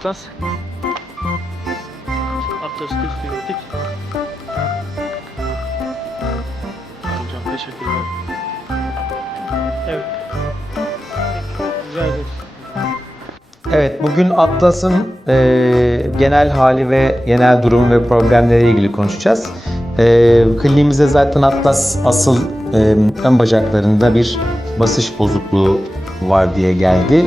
Atlas. Atlas düz ettik. Hocam teşekkürler. Evet. Rica ederiz. Evet, bugün Atlas'ın e, genel hali ve genel durumu ve problemleriyle ilgili konuşacağız. E, kliniğimizde zaten Atlas asıl e, ön bacaklarında bir basış bozukluğu var diye geldi.